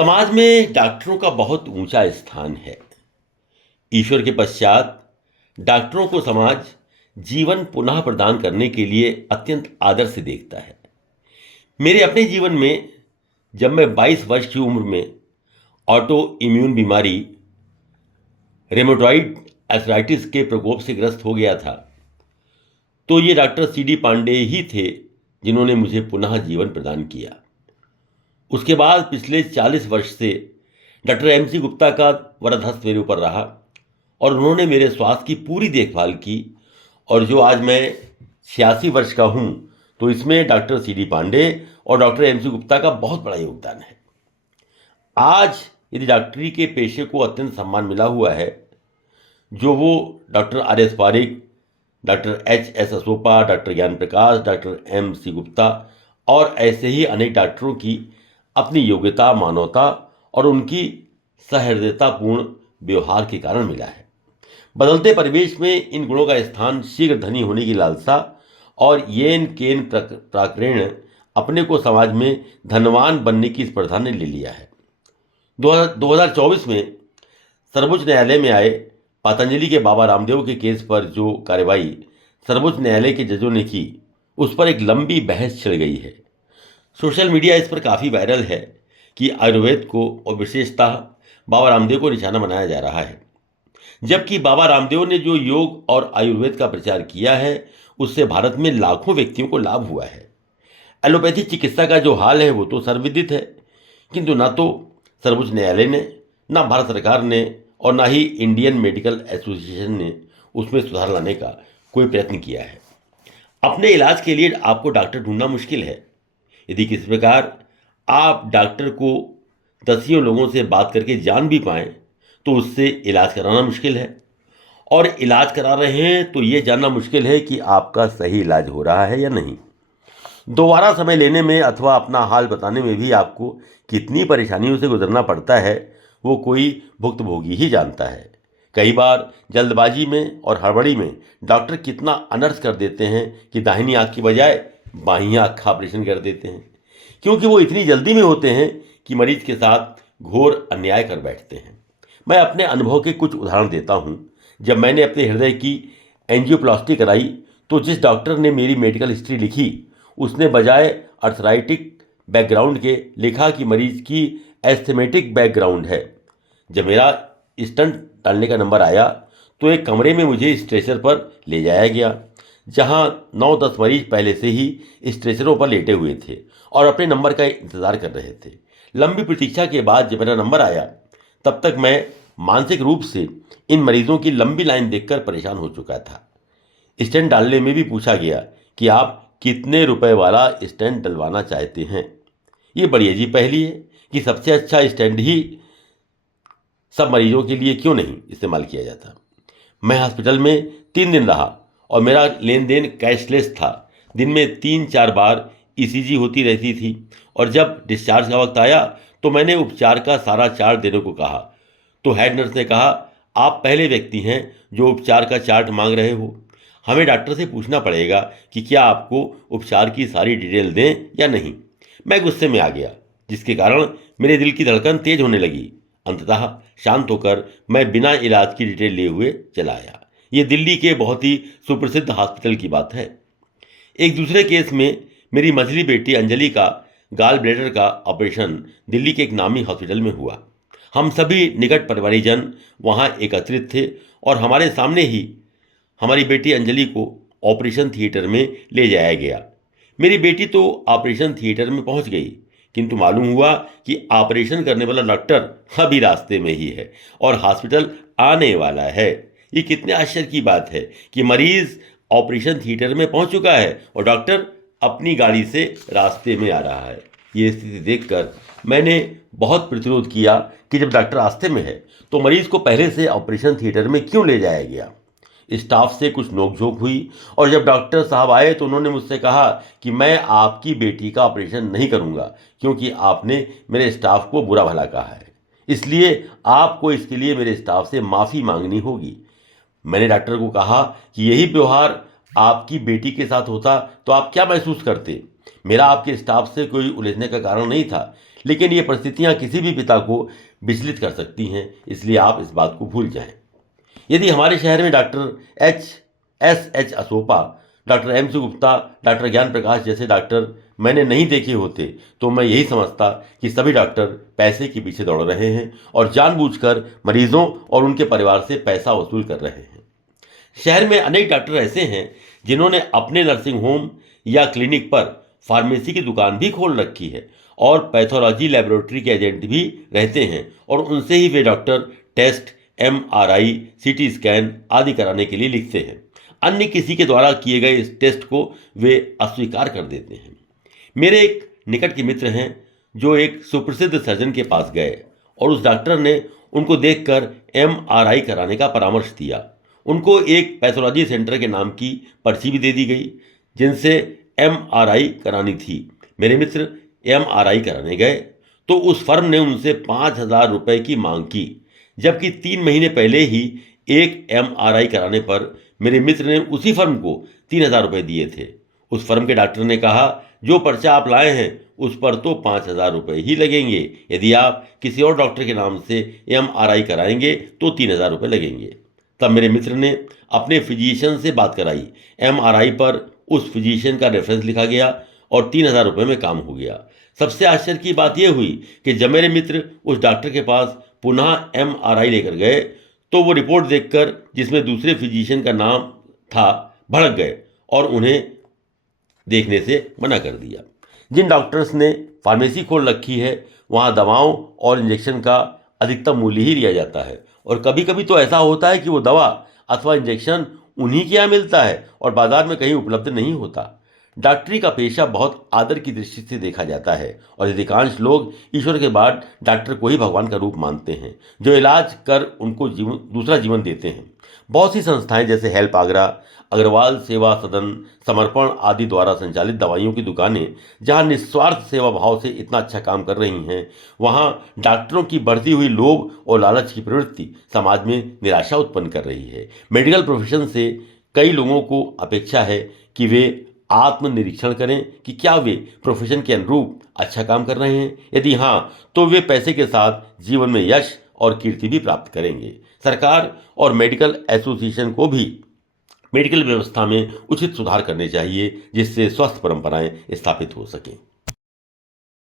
समाज में डॉक्टरों का बहुत ऊंचा स्थान है। ईश्वर के पश्चात डॉक्टरों को समाज जीवन पुनः प्रदान करने के लिए अत्यंत आदर से देखता है। मेरे अपने जीवन में जब मैं 22 वर्ष की उम्र में ऑटो इम्यून बीमारी रेमेटॉइड आर्थराइटिस के प्रकोप से ग्रस्त हो गया था, तो ये डॉक्टर CD पांडे ही थे जिन्होंने मुझे पुनः जीवन प्रदान किया। उसके बाद पिछले 40 वर्ष से डॉक्टर MC गुप्ता का वरद हस्त मेरे ऊपर रहा और उन्होंने मेरे स्वास्थ्य की पूरी देखभाल की। और जो आज मैं 86 वर्ष का हूँ, तो इसमें डॉक्टर CD पांडे और डॉक्टर MC गुप्ता का बहुत बड़ा योगदान है। आज यदि डॉक्टरी के पेशे को अत्यंत सम्मान मिला हुआ है, जो वो doctor RS Pareek, doctor HS Asopa, doctor Gyan Prakash, doctor MC Gupta और ऐसे ही अनेक डॉक्टरों की अपनी योग्यता, मानवता और उनकी सहृदयतापूर्ण व्यवहार के कारण मिला है। बदलते परिवेश में इन गुणों का स्थान शीघ्र धनी होने की लालसा और येन केन प्राक्रेण अपने को समाज में धनवान बनने की स्पर्धा ने ले लिया है। 2024 में सर्वोच्च न्यायालय में आए पतंजलि के बाबा रामदेव के केस पर जो कार्रवाई सर्वोच्च न्यायालय के जजों ने की, उस पर एक लंबी बहस छिड़ गई है। सोशल मीडिया इस पर काफ़ी वायरल है कि आयुर्वेद को और विशेषतः बाबा रामदेव को निशाना बनाया जा रहा है, जबकि बाबा रामदेव ने जो योग और आयुर्वेद का प्रचार किया है, उससे भारत में लाखों व्यक्तियों को लाभ हुआ है। एलोपैथी चिकित्सा का जो हाल है वो तो सर्वविदित है, किंतु न तो सर्वोच्च न्यायालय ने, न भारत सरकार ने और न ही इंडियन मेडिकल एसोसिएशन ने उसमें सुधार लाने का कोई प्रयत्न किया है। अपने इलाज के लिए आपको डॉक्टर ढूंढना मुश्किल है। यदि किसी प्रकार आप डॉक्टर को दसियों लोगों से बात करके जान भी पाएं, तो उससे इलाज कराना मुश्किल है। और इलाज करा रहे हैं तो ये जानना मुश्किल है कि आपका सही इलाज हो रहा है या नहीं। दोबारा समय लेने में अथवा अपना हाल बताने में भी आपको कितनी परेशानियों से गुजरना पड़ता है, वो कोई भुक्तभोगी ही जानता है। कई बार जल्दबाजी में और हड़बड़ी में डॉक्टर कितना अनर्थ कर देते हैं कि दाहिनी आँख की बजाय बाईं आँख का ऑपरेशन कर देते हैं, क्योंकि वो इतनी जल्दी में होते हैं कि मरीज के साथ घोर अन्याय कर बैठते हैं। मैं अपने अनुभव के कुछ उदाहरण देता हूँ। जब मैंने अपने हृदय की एंजियोप्लास्टी कराई, तो जिस डॉक्टर ने मेरी मेडिकल हिस्ट्री लिखी, उसने बजाय अर्थराइटिक बैकग्राउंड के लिखा कि मरीज की एस्थमेटिक बैकग्राउंड है। जब मेरा स्टंट डालने का नंबर आया, तो एक कमरे में मुझे स्ट्रेचर पर ले जाया गया, जहां 9-10 मरीज पहले से ही स्ट्रेचरों पर लेटे हुए थे और अपने नंबर का इंतज़ार कर रहे थे। लंबी प्रतीक्षा के बाद जब मेरा नंबर आया, तब तक मैं मानसिक रूप से इन मरीजों की लंबी लाइन देखकर परेशान हो चुका था। स्टेंट डालने में भी पूछा गया कि आप कितने रुपए वाला स्टेंट डलवाना चाहते हैं। ये बड़ी अजीब पहेली है कि सबसे अच्छा स्टेंट ही सब मरीजों के लिए क्यों नहीं इस्तेमाल किया जाता। मैं हॉस्पिटल में 3 दिन रहा और मेरा लेन देन कैशलेस था। दिन में 3-4 बार ECG होती रहती थी और जब डिस्चार्ज का वक्त आया तो मैंने उपचार का सारा चार्ट देने को कहा, तो हेड नर्स ने कहा, आप पहले व्यक्ति हैं जो उपचार का चार्ट मांग रहे हो। हमें डॉक्टर से पूछना पड़ेगा कि क्या आपको उपचार की सारी डिटेल दें या नहीं। मैं गुस्से में आ गया, जिसके कारण मेरे दिल की धड़कन तेज होने लगी। अंततः शांत होकर मैं बिना इलाज की डिटेल लिए हुए चला आया। ये दिल्ली के बहुत ही सुप्रसिद्ध हॉस्पिटल की बात है। एक दूसरे केस में मेरी मझली बेटी अंजलि का गाल ब्लैडर का ऑपरेशन दिल्ली के एक नामी हॉस्पिटल में हुआ। हम सभी निकट परिवारीजन वहां एकत्रित थे और हमारे सामने ही हमारी बेटी अंजलि को ऑपरेशन थिएटर में ले जाया गया। मेरी बेटी तो ऑपरेशन थिएटर में पहुंच गई, किंतु मालूम हुआ कि ऑपरेशन करने वाला डॉक्टर अभी रास्ते में ही है और हॉस्पिटल आने वाला है। ये कितने आश्चर्य की बात है कि मरीज ऑपरेशन थिएटर में पहुंच चुका है और डॉक्टर अपनी गाड़ी से रास्ते में आ रहा है। ये स्थिति देखकर मैंने बहुत प्रतिरोध किया कि जब डॉक्टर रास्ते में है तो मरीज को पहले से ऑपरेशन थिएटर में क्यों ले जाया गया। स्टाफ से कुछ नोकझोंक हुई और जब डॉक्टर साहब आए तो उन्होंने मुझसे कहा कि मैं आपकी बेटी का ऑपरेशन नहीं करूंगा, क्योंकि आपने मेरे स्टाफ को बुरा भला कहा है, इसलिए आपको इसके लिए मेरे स्टाफ से माफ़ी मांगनी होगी। मैंने डॉक्टर को कहा कि यही व्यवहार आपकी बेटी के साथ होता तो आप क्या महसूस करते। मेरा आपके स्टाफ से कोई उलझने का कारण नहीं था, लेकिन ये परिस्थितियां किसी भी पिता को विचलित कर सकती हैं, इसलिए आप इस बात को भूल जाएं। यदि हमारे शहर में doctor H Asopa, doctor MC Gupta, doctor Gyan प्रकाश जैसे डॉक्टर मैंने नहीं देखे होते तो मैं यही समझता कि सभी डॉक्टर पैसे के पीछे दौड़ रहे हैं और जानबूझकर मरीजों और उनके परिवार से पैसा वसूल कर रहे हैं। शहर में अनेक डॉक्टर ऐसे हैं जिन्होंने अपने नर्सिंग होम या क्लिनिक पर फार्मेसी की दुकान भी खोल रखी है और पैथोलॉजी लैबोरेटरी के एजेंट भी रहते हैं और उनसे ही वे doctor test, MRI, CT scan आदि कराने के लिए लिखते हैं। अन्य किसी के द्वारा किए गए इस टेस्ट को वे अस्वीकार कर देते हैं। मेरे एक निकट के मित्र हैं जो एक सुप्रसिद्ध सर्जन के पास गए और उस डॉक्टर ने उनको देखकर MRI कराने का परामर्श दिया। उनको एक पैथोलॉजी सेंटर के नाम की पर्ची भी दे दी गई जिनसे MRI करानी थी। मेरे मित्र MRI कराने गए तो उस फर्म ने उनसे 5,000 रुपये की मांग की, जबकि 3 महीने पहले ही एक MRI कराने पर मेरे मित्र ने उसी फर्म को 3,000 रुपये दिए थे। उस फर्म के डॉक्टर ने कहा, जो पर्चा आप लाए हैं उस पर तो 5,000 रुपये ही लगेंगे, यदि आप किसी और डॉक्टर के नाम से MRI कराएंगे तो 3,000 रुपये लगेंगे। तब मेरे मित्र ने अपने फिजिशियन से बात कराई। MRI पर उस फिजिशियन का रेफरेंस लिखा गया और 3,000 रुपये में काम हो गया। सबसे आश्चर्य की बात यह हुई कि जब मेरे मित्र उस डॉक्टर के पास पुनः MRI लेकर गए तो वो रिपोर्ट देखकर, जिसमें दूसरे फिजिशियन का नाम था, भड़क गए और उन्हें देखने से मना कर दिया। जिन डॉक्टर्स ने फार्मेसी खोल रखी है वहाँ दवाओं और इंजेक्शन का अधिकतम मूल्य ही लिया जाता है और कभी कभी तो ऐसा होता है कि वो दवा अथवा इंजेक्शन उन्हीं के यहाँ मिलता है और बाजार में कहीं उपलब्ध नहीं होता। डॉक्टरी का पेशा बहुत आदर की दृष्टि से देखा जाता है और अधिकांश लोग ईश्वर के बाद डॉक्टर को ही भगवान का रूप मानते हैं, जो इलाज कर उनको दूसरा जीवन देते हैं। बहुत सी संस्थाएं जैसे हेल्प आगरा, अग्रवाल सेवा सदन, समर्पण आदि द्वारा संचालित दवाइयों की दुकानें जहां निस्वार्थ सेवा भाव से इतना अच्छा काम कर रही हैं, वहां डॉक्टरों की बढ़ती हुई लोभ और लालच की प्रवृत्ति समाज में निराशा उत्पन्न कर रही है। मेडिकल प्रोफेशन से कई लोगों को अपेक्षा है कि वे आत्मनिरीक्षण करें कि क्या वे प्रोफेशन के अनुरूप अच्छा काम कर रहे हैं। यदि हाँ, तो वे पैसे के साथ जीवन में यश और कीर्ति भी प्राप्त करेंगे। सरकार और मेडिकल एसोसिएशन को भी मेडिकल व्यवस्था में उचित सुधार करने चाहिए जिससे स्वस्थ परंपराएं स्थापित हो सकें।